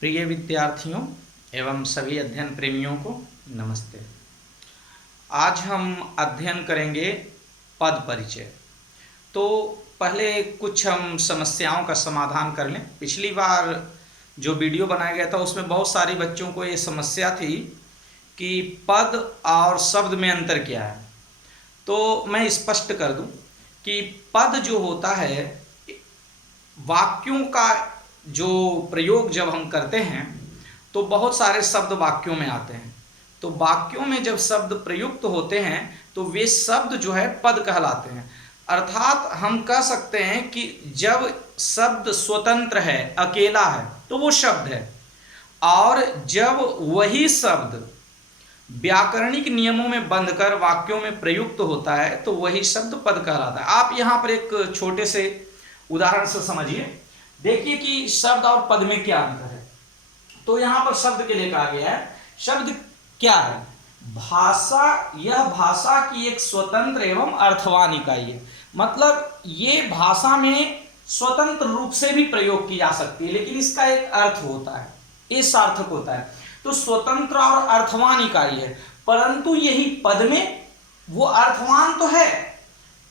प्रिय विद्यार्थियों एवं सभी अध्ययन प्रेमियों को नमस्ते। आज हम अध्ययन करेंगे पद परिचय। तो पहले कुछ हम समस्याओं का समाधान कर लें। पिछली बार जो वीडियो बनाया गया था उसमें बहुत सारे बच्चों को ये समस्या थी कि पद और शब्द में अंतर क्या है। तो मैं स्पष्ट कर दूं कि पद जो होता है, वाक्यों का जो प्रयोग जब हम करते हैं तो बहुत सारे शब्द वाक्यों में आते हैं। तो वाक्यों में जब शब्द प्रयुक्त होते हैं तो वे शब्द जो है पद कहलाते हैं। अर्थात हम कह सकते हैं कि जब शब्द स्वतंत्र है, अकेला है, तो वो शब्द है, और जब वही शब्द व्याकरणिक नियमों में बंधकर वाक्यों में प्रयुक्त होता है तो वही शब्द पद कहलाता है। आप यहाँ पर एक छोटे से उदाहरण से समझिए। देखिए कि शब्द और पद में क्या अंतर है। तो यहां पर शब्द के लिए कहा गया है, शब्द क्या है? भाषा। यह भाषा की एक स्वतंत्र एवं अर्थवान इकाई है। मतलब ये भाषा में स्वतंत्र रूप से भी प्रयोग की जा सकती है, लेकिन इसका एक अर्थ होता है, ये सार्थक होता है। तो स्वतंत्र और अर्थवान इकाई है, परंतु यही पद में वो अर्थवान तो है,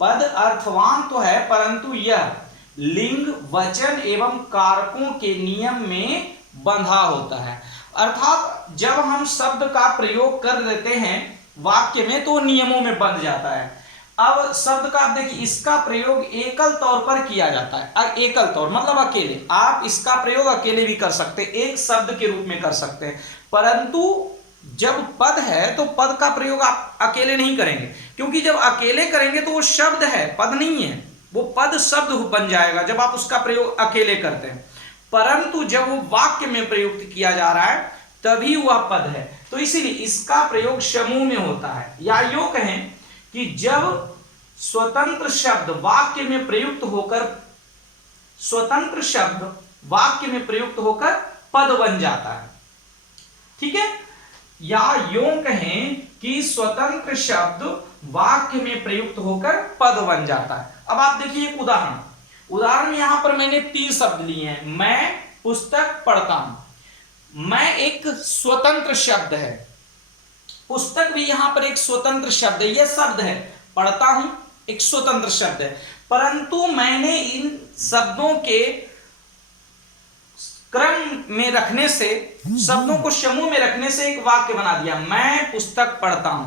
पद अर्थवान तो है, परंतु यह लिंग, वचन एवं कारकों के नियम में बंधा होता है। अर्थात जब हम शब्द का प्रयोग कर देते हैं वाक्य में तो नियमों में बंध जाता है। अब शब्द का आप देखिए, इसका प्रयोग एकल तौर पर किया जाता है। एकल तौर मतलब अकेले। आप इसका प्रयोग अकेले भी कर सकते हैं, एक शब्द के रूप में कर सकते हैं, परंतु जब पद है तो पद का प्रयोग आप अकेले नहीं करेंगे, क्योंकि जब अकेले करेंगे तो वो शब्द है, पद नहीं है। वो पद शब्द बन जाएगा जब आप उसका प्रयोग अकेले करते हैं, परंतु जब वो वाक्य में प्रयुक्त किया जा रहा है तभी वह पद है। तो इसीलिए इसका प्रयोग समूह में होता है, या यूं कहें कि जब स्वतंत्र शब्द वाक्य में प्रयुक्त होकर, स्वतंत्र शब्द वाक्य में प्रयुक्त होकर पद बन जाता है। ठीक है? या यूं कहें कि स्वतंत्र शब्द वाक्य में प्रयुक्त होकर पद बन जाता है। अब आप देखिए एक उदाहरण में यहां पर मैंने 3 शब्द लिए हैं। मैं पुस्तक पढ़ता हूं। मैं एक स्वतंत्र शब्द है, पुस्तक भी यहां पर एक स्वतंत्र शब्द है, यह शब्द है। पढ़ता हूं एक स्वतंत्र शब्द है, परंतु मैंने इन शब्दों के क्रम में रखने से, शब्दों को समूह में रखने से एक वाक्य बना दिया, मैं पुस्तक पढ़ता हूं।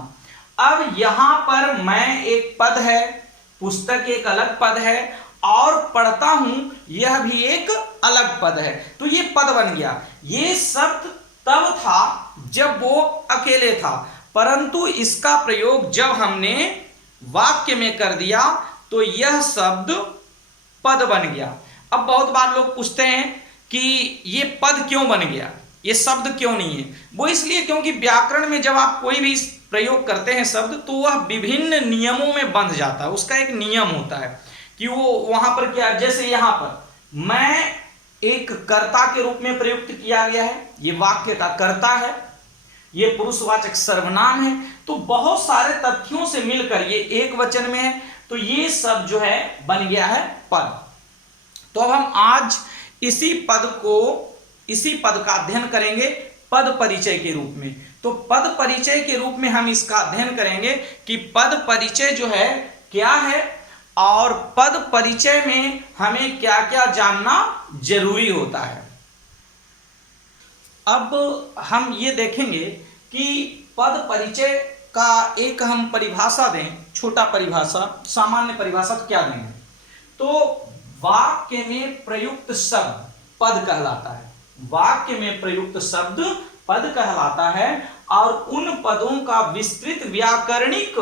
अब यहां पर मैं एक पद है, पुस्तक एक अलग पद है, और पढ़ता हूं यह भी एक अलग पद है। तो ये पद बन गया। ये शब्द तब था जब वो अकेले था, परंतु इसका प्रयोग जब हमने वाक्य में कर दिया तो यह शब्द पद बन गया। अब बहुत बार लोग पूछते हैं कि ये पद क्यों बन गया, ये शब्द क्यों नहीं है? वो इसलिए क्योंकि व्याकरण में जब आप कोई भी प्रयोग करते हैं शब्द तो वह विभिन्न नियमों में बंध जाता है। उसका एक नियम होता है कि वो वहां पर क्या, जैसे यहां पर मैं एक कर्ता के रूप में प्रयुक्त किया गया है, ये वाक्य का कर्ता है, ये पुरुषवाचक सर्वनाम है। तो बहुत सारे तथ्यों से मिलकर ये एक वचन में है, तो ये सब जो है बन गया है पद। तो अब हम आज इसी पद का अध्ययन करेंगे पद परिचय के रूप में। तो पद परिचय के रूप में हम इसका अध्ययन करेंगे कि पद परिचय जो है क्या है, और पद परिचय में हमें क्या क्या जानना जरूरी होता है। अब हम ये देखेंगे कि पद परिचय का एक हम परिभाषा दें, छोटा परिभाषा, सामान्य परिभाषा तो क्या देंगे? तो वाक्य में प्रयुक्त शब्द पद कहलाता है। वाक्य में प्रयुक्त शब्द पद कहलाता है, और उन पदों का विस्तृत व्याकरणिक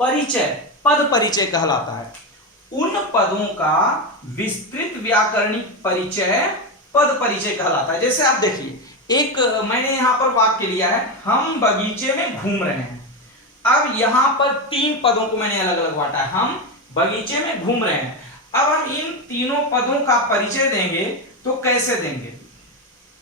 परिचय पद परिचय कहलाता है। उन पदों का विस्तृत व्याकरणिक परिचय पद परिचय कहलाता है। जैसे आप देखिए, एक मैंने यहां पर वाक्य लिया है, हम बगीचे में घूम रहे हैं। अब यहां पर 3 पदों को मैंने अलग अलग बांटा है, हम बगीचे में घूम रहे हैं। अब हम इन तीनों पदों का परिचय देंगे तो कैसे देंगे,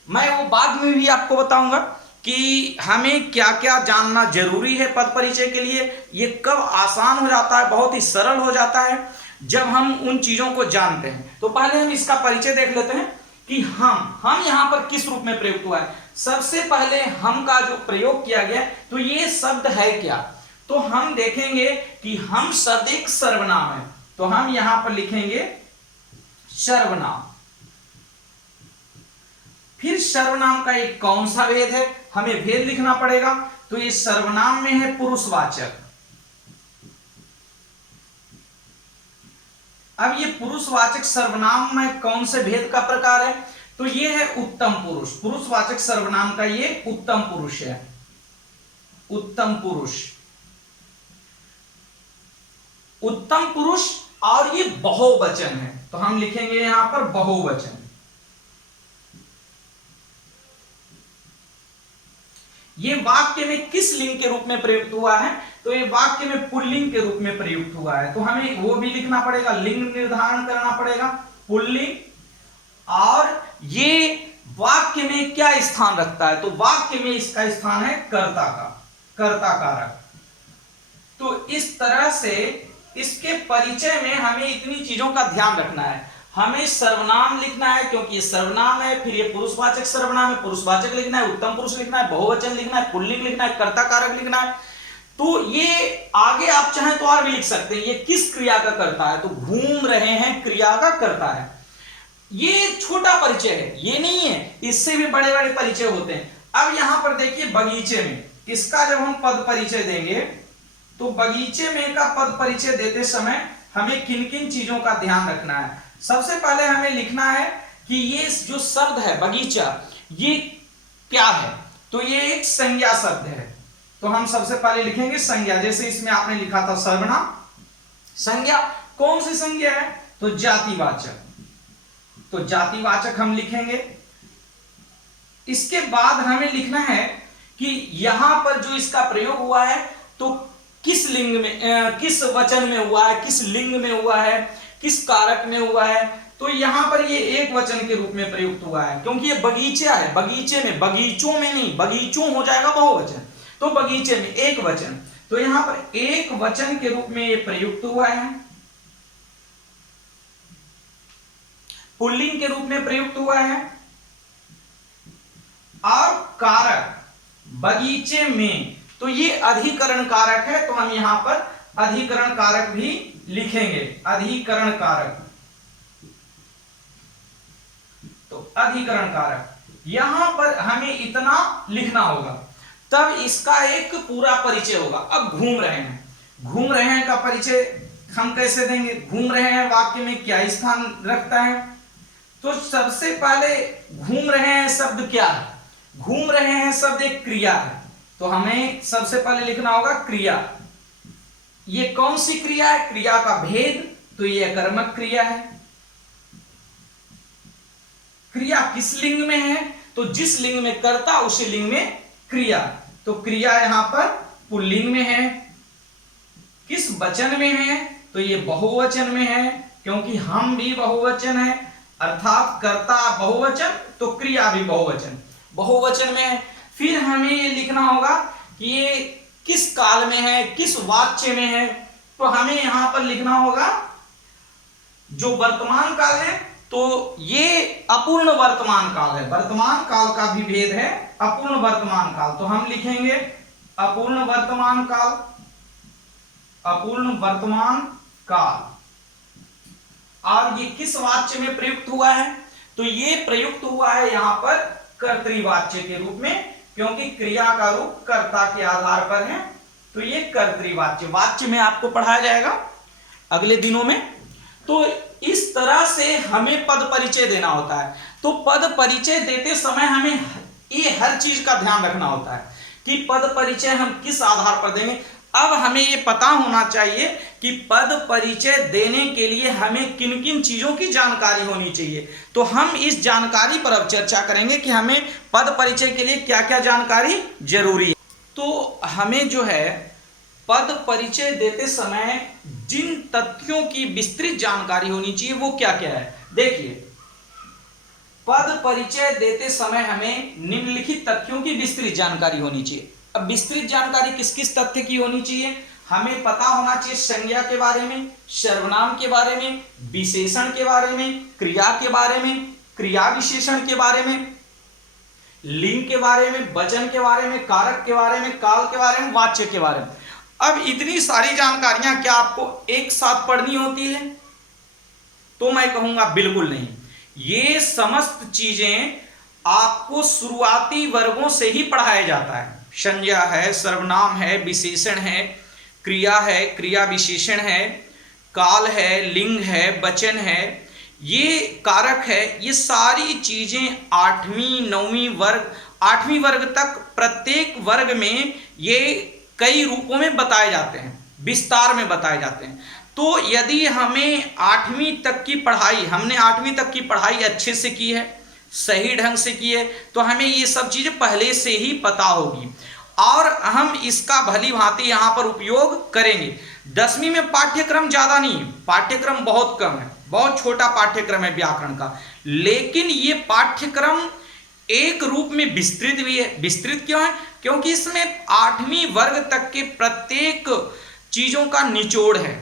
मैं वो बाद में भी आपको बताऊंगा कि हमें क्या क्या जानना जरूरी है पद परिचय के लिए। ये कब आसान हो जाता है, बहुत ही सरल हो जाता है जब हम उन चीजों को जानते हैं। तो पहले हम इसका परिचय देख लेते हैं कि हम यहां पर किस रूप में प्रयुक्त हुआ है। सबसे पहले हम का जो प्रयोग किया गया, तो ये शब्द है क्या, तो हम देखेंगे कि हम शब्द एक सर्वनाम है, तो हम यहां पर लिखेंगे सर्वनाम। फिर सर्वनाम का एक कौन सा भेद है, हमें भेद लिखना पड़ेगा, तो ये सर्वनाम में है पुरुषवाचक। अब ये पुरुषवाचक सर्वनाम में कौन से भेद का प्रकार है, तो ये है उत्तम पुरुष। पुरुषवाचक सर्वनाम का ये उत्तम पुरुष है, उत्तम पुरुष, उत्तम पुरुष, और ये बहुवचन है, तो हम लिखेंगे यहां पर बहुवचन। ये वाक्य में किस लिंग के रूप में प्रयुक्त हुआ है, तो ये वाक्य में पुल्लिंग के रूप में प्रयुक्त हुआ है, तो हमें वो भी लिखना पड़ेगा, लिंग निर्धारण करना पड़ेगा, पुल्लिंग। और ये वाक्य में क्या स्थान रखता है, तो वाक्य में इसका स्थान है कर्ता का, कर्ता कारक। तो इस तरह से इसके परिचय में हमें इतनी चीजों का ध्यान रखना है। हमें सर्वनाम लिखना है क्योंकि ये सर्वनाम है, फिर ये पुरुषवाचक सर्वनाम है, पुरुषवाचक लिखना है, उत्तम पुरुष लिखना है, बहुवचन लिखना है, पुल्लिंग लिखना है, कर्ता कारक लिखना है। तो ये आगे आप चाहें तो और भी लिख सकते हैं, ये किस क्रिया का करता है, तो घूम रहे हैं क्रिया का करता है। ये छोटा परिचय है, ये नहीं है, इससे भी बड़े बड़े परिचय होते हैं। अब यहां पर देखिए बगीचे में किसका जब हम पद परिचय देंगे, तो बगीचे में का पद परिचय देते समय हमें किन किन चीजों का ध्यान रखना है। सबसे पहले हमें लिखना है कि ये जो शब्द है बगीचा, ये क्या है, तो ये एक संज्ञा शब्द है, तो हम सबसे पहले लिखेंगे संज्ञा। जैसे इसमें आपने लिखा था सर्वनाम, संज्ञा कौन सी संज्ञा है, तो जातिवाचक, तो जातिवाचक हम लिखेंगे। इसके बाद हमें लिखना है कि यहां पर जो इसका प्रयोग हुआ है, तो किस लिंग में, किस वचन में हुआ है, किस लिंग में हुआ है, किस कारक में हुआ है, तो यहां पर ये एक वचन के रूप में प्रयुक्त हुआ है, क्योंकि ये बगीचा है, बगीचे में, बगीचों में नहीं, बगीचों हो जाएगा बहुवचन, तो बगीचे में एक वचन, तो यहां पर एक वचन के रूप में ये प्रयुक्त हुआ है। पुल्लिंग के रूप में प्रयुक्त हुआ है। और कारक बगीचे में, तो ये अधिकरण कारक है, तो हम यहां पर अधिकरण कारक भी लिखेंगे, अधिकरण कारक, तो अधिकरण कारक यहां पर हमें इतना लिखना होगा, तब इसका एक पूरा परिचय होगा। अब घूम रहे हैं, घूम रहे हैं का परिचय हम कैसे देंगे, घूम रहे हैं वाक्य में क्या स्थान रखता है, तो सबसे पहले घूम रहे हैं शब्द क्या है, घूम रहे हैं शब्द एक क्रिया है, तो हमें सबसे पहले लिखना होगा क्रिया। ये कौन सी क्रिया है, क्रिया का भेद, तो ये कर्मक क्रिया है। क्रिया किस लिंग में है, तो जिस लिंग में कर्ता उसी लिंग में क्रिया, तो क्रिया यहां पर पुल्लिंग में है। किस वचन में है, तो ये बहुवचन में है, क्योंकि हम भी बहुवचन है, अर्थात कर्ता बहुवचन तो क्रिया भी बहुवचन, बहुवचन में है। फिर हमें ये लिखना होगा कि ये किस काल में है, किस वाच्य में है, तो हमें यहां पर लिखना होगा जो वर्तमान काल है, तो ये अपूर्ण वर्तमान काल है, वर्तमान काल का भी भेद है, अपूर्ण वर्तमान काल, तो हम लिखेंगे अपूर्ण वर्तमान काल, अपूर्ण वर्तमान काल। और ये किस वाच्य में प्रयुक्त हुआ है, तो ये प्रयुक्त हुआ है यहां पर कर्तृवाच्य के रूप में, क्योंकि क्रिया का रूप कर्ता के आधार पर है, तो ये कर्तृवाच्य, वाच्य में आपको पढ़ाया जाएगा अगले दिनों में। तो इस तरह से हमें पद परिचय देना होता है। तो पद परिचय देते समय हमें ये हर चीज का ध्यान रखना होता है कि पद परिचय हम किस आधार पर देंगे। अब हमें ये पता होना चाहिए कि पद परिचय देने के लिए हमें किन किन चीजों की जानकारी होनी चाहिए, तो हम इस जानकारी पर अब चर्चा करेंगे कि हमें पद परिचय के लिए क्या क्या जानकारी जरूरी है। तो हमें जो है पद परिचय देते समय जिन तथ्यों की विस्तृत जानकारी होनी चाहिए वो क्या क्या है, देखिए पद परिचय देते समय हमें निम्नलिखित तथ्यों की विस्तृत जानकारी होनी चाहिए। अब विस्तृत जानकारी किस किस तथ्य की होनी चाहिए, हमें पता होना चाहिए संज्ञा के बारे में, सर्वनाम के बारे में, विशेषण के बारे में, क्रिया के बारे में, क्रिया विशेषण के बारे में, लिंग के बारे में, वचन के बारे में, कारक के बारे में, काल के बारे में, वाच्य के बारे में। अब इतनी सारी जानकारियां क्या आपको एक साथ पढ़नी होती है? तो मैं कहूंगा बिल्कुल नहीं। ये समस्त चीजें आपको शुरुआती वर्गों से ही पढ़ाया जाता है। संज्ञा है, सर्वनाम है, विशेषण है, क्रिया है, क्रिया विशेषण है, काल है, लिंग है, वचन है, ये कारक है। ये सारी चीजें 8वीं 9वीं वर्ग 8वीं वर्ग तक प्रत्येक वर्ग में ये कई रूपों में बताए जाते हैं, विस्तार में बताए जाते हैं। तो यदि हमें 8वीं तक की पढ़ाई, हमने 8वीं तक की पढ़ाई अच्छे से की है, सही ढंग से की है, तो हमें ये सब चीजें पहले से ही पता होगी और हम इसका भली भांति यहाँ पर उपयोग करेंगे। 10वीं में पाठ्यक्रम ज्यादा नहीं है, पाठ्यक्रम बहुत कम है, बहुत छोटा पाठ्यक्रम है व्याकरण का, लेकिन ये पाठ्यक्रम एक रूप में विस्तृत भी है। विस्तृत क्यों है? क्योंकि इसमें 8वीं वर्ग तक के प्रत्येक चीजों का निचोड़ है,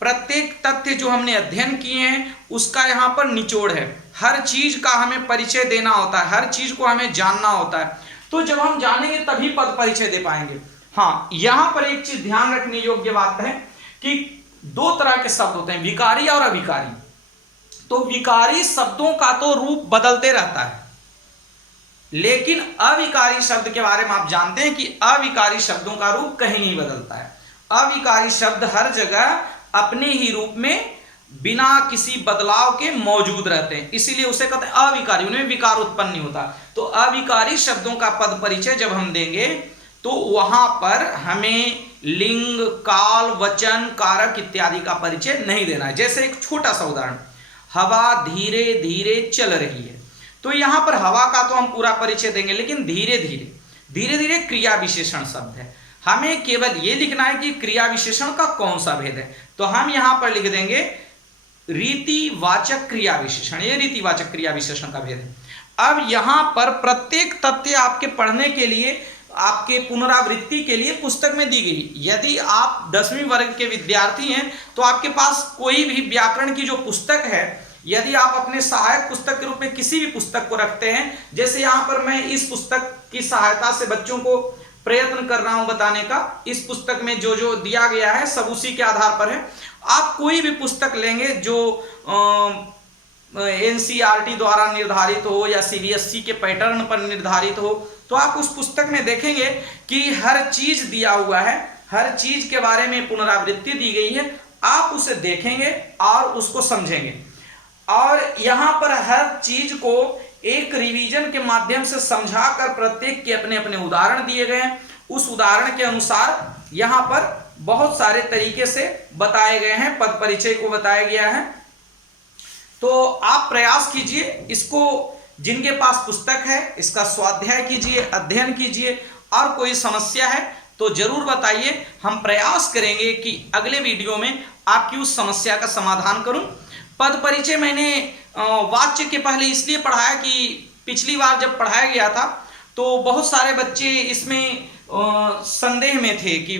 प्रत्येक तथ्य जो हमने अध्ययन किए हैं उसका यहाँ पर निचोड़ है। हर चीज का हमें परिचय देना होता है, हर चीज को हमें जानना होता है। तो जब हम जानेंगे तभी पद परिचय दे पाएंगे। हाँ, यहां पर एक चीज ध्यान रखने योग्य बात है कि 2 तरह के शब्द होते हैं, विकारी और अविकारी। तो विकारी शब्दों का तो रूप बदलते रहता है, लेकिन अविकारी शब्द के बारे में आप जानते हैं कि अविकारी शब्दों का रूप कहीं नहीं बदलता है। अविकारी शब्द हर जगह अपने ही रूप में बिना किसी बदलाव के मौजूद रहते हैं, इसीलिए उसे कहते हैं अविकारी, उनमें विकार उत्पन्न नहीं होता। तो अविकारी शब्दों का पद परिचय जब हम देंगे तो वहां पर हमें लिंग, काल, वचन, कारक इत्यादि का परिचय नहीं देना है। जैसे एक छोटा सा उदाहरण, हवा धीरे धीरे चल रही है, तो यहां पर हवा का तो हम पूरा परिचय देंगे, लेकिन धीरे धीरे क्रिया विशेषण शब्द है। हमें केवल ये लिखना है कि क्रिया विशेषण का कौन सा भेद है, तो हम यहां पर लिख देंगे रीतिवाचक क्रिया विशेषण, ये रीतिवाचक क्रिया विशेषण का भेद है। अब यहां पर प्रत्येक तथ्य आपके पढ़ने के लिए, आपके पुनरावृत्ति के लिए पुस्तक में दी गई। यदि आप 10वीं वर्ग के विद्यार्थी हैं तो आपके पास कोई भी व्याकरण की जो पुस्तक है, यदि आप अपने सहायक पुस्तक के रूप में किसी भी पुस्तक को रखते हैं, जैसे यहाँ पर मैं इस पुस्तक की सहायता से बच्चों को प्रयत्न कर रहा हूं बताने का, इस पुस्तक में जो जो दिया गया है सब उसी के आधार पर है। आप कोई भी पुस्तक लेंगे जो NCERT द्वारा निर्धारित हो या CBSE के पैटर्न पर निर्धारित हो, तो आप उस पुस्तक में देखेंगे कि हर चीज दिया हुआ है, हर चीज के बारे में पुनरावृत्ति दी गई है। आप उसे देखेंगे और उसको समझेंगे, और यहाँ पर हर चीज को एक रिवीजन के माध्यम से समझाकर प्रत्येक के अपने अपने उदाहरण दिए गए हैं। उस उदाहरण के अनुसार यहाँ पर बहुत सारे तरीके से बताए गए हैं, पद परिचय को बताया गया है। तो आप प्रयास कीजिए, इसको जिनके पास पुस्तक है इसका स्वाध्याय कीजिए, अध्ययन कीजिए, और कोई समस्या है तो जरूर बताइए। हम प्रयास करेंगे कि अगले वीडियो में आपकी उस समस्या का समाधान करूं। पद परिचय मैंने वाच्य के पहले इसलिए पढ़ाया कि पिछली बार जब पढ़ाया गया था तो बहुत सारे बच्चे इसमें संदेह में थे कि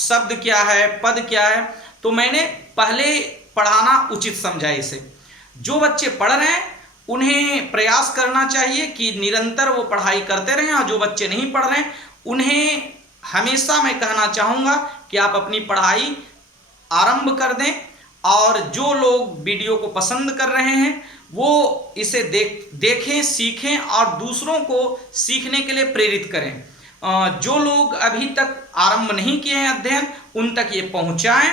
शब्द क्या है, पद क्या है, तो मैंने पहले पढ़ाना उचित समझा इसे। जो बच्चे पढ़ रहे हैं उन्हें प्रयास करना चाहिए कि निरंतर वो पढ़ाई करते रहें, और जो बच्चे नहीं पढ़ रहे हैं उन्हें हमेशा मैं कहना चाहूँगा कि आप अपनी पढ़ाई आरंभ कर दें, और जो लोग वीडियो को पसंद कर रहे हैं वो इसे देखें, सीखें और दूसरों को सीखने के लिए प्रेरित करें। जो लोग अभी तक आरंभ नहीं किए हैं अध्ययन, उन तक ये पहुंचाएं,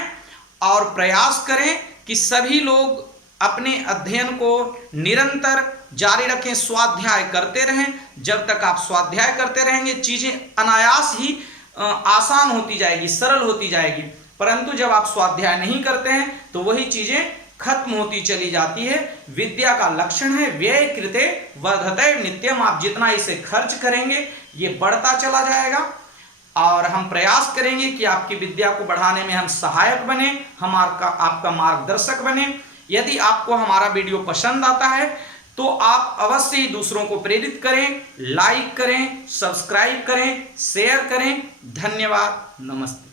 और प्रयास करें कि सभी लोग अपने अध्ययन को निरंतर जारी रखें, स्वाध्याय करते रहें। जब तक आप स्वाध्याय करते रहेंगे चीजें अनायास ही आसान होती जाएगी, सरल होती जाएगी। परंतु जब आप स्वाध्याय नहीं करते हैं तो वही चीजें खत्म होती चली जाती है। विद्या का लक्षण है व्यय कृते वर्धते नित्यम। आप जितना इसे खर्च करेंगे ये बढ़ता चला जाएगा, और हम प्रयास करेंगे कि आपकी विद्या को बढ़ाने में हम सहायक बने, हम आपका मार्गदर्शक बने। यदि आपको हमारा वीडियो पसंद आता है तो आप अवश्य ही दूसरों को प्रेरित करें, लाइक करें, सब्सक्राइब करें, शेयर करें। धन्यवाद, नमस्ते।